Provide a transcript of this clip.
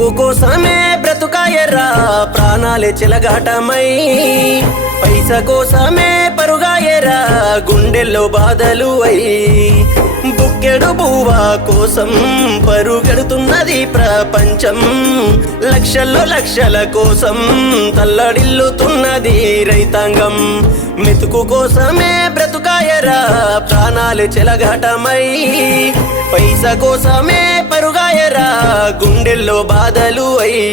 మెతుకు కోసమే బ్రతుకాయరా ప్రాణాలే చెలగాటమై, పైస కోసమే పరుగాయరా గుండెల్లో బాధలు అయి, బుక్కెడు బువ్వా కోసం పరుగెడుతున్నది ప్రపంచం, లక్షల్లో లక్షల కోసం తల్లడిల్లుతున్నది రైతాంగం. మెతుకు కోసమే బ్రతుకాయరా ప్రాణాలు చెలగాటమై, పైస కోసమే పరుగాయరా గుండెల్లో బాధలు అయి.